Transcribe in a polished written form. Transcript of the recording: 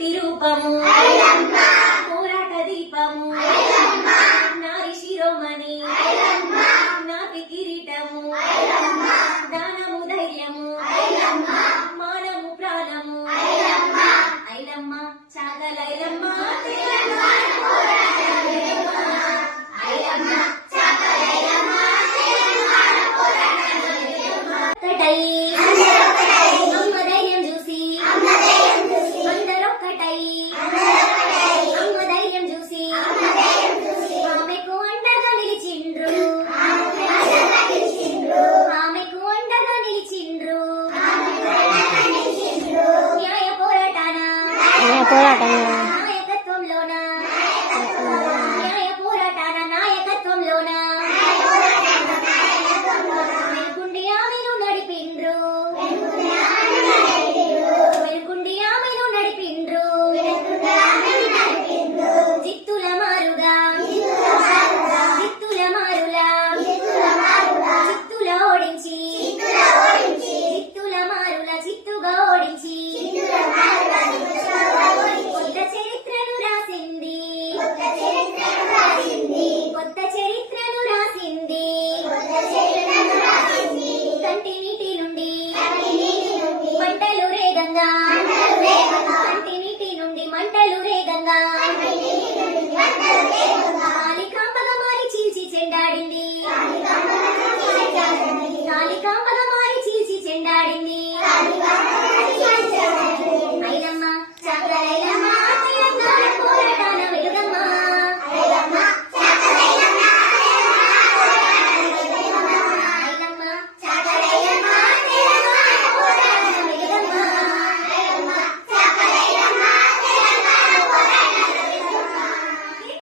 శక్తి రూపము పోరాట దీపము నారి శిరోమణి నాటి కిరీటము దానము ధైర్యము మానము ప్రాణము ఐలమ్మ చాకలైలమ్మ అమ్మ ధైర్యం చూసి అందరొక్కటై అమ్మ ధైర్యం చూసి ఆమెకు అండగా నిలిచిండ్రు ఆమెకు అండగా నిలిచిండ్రు న్యాయ పోరాటాన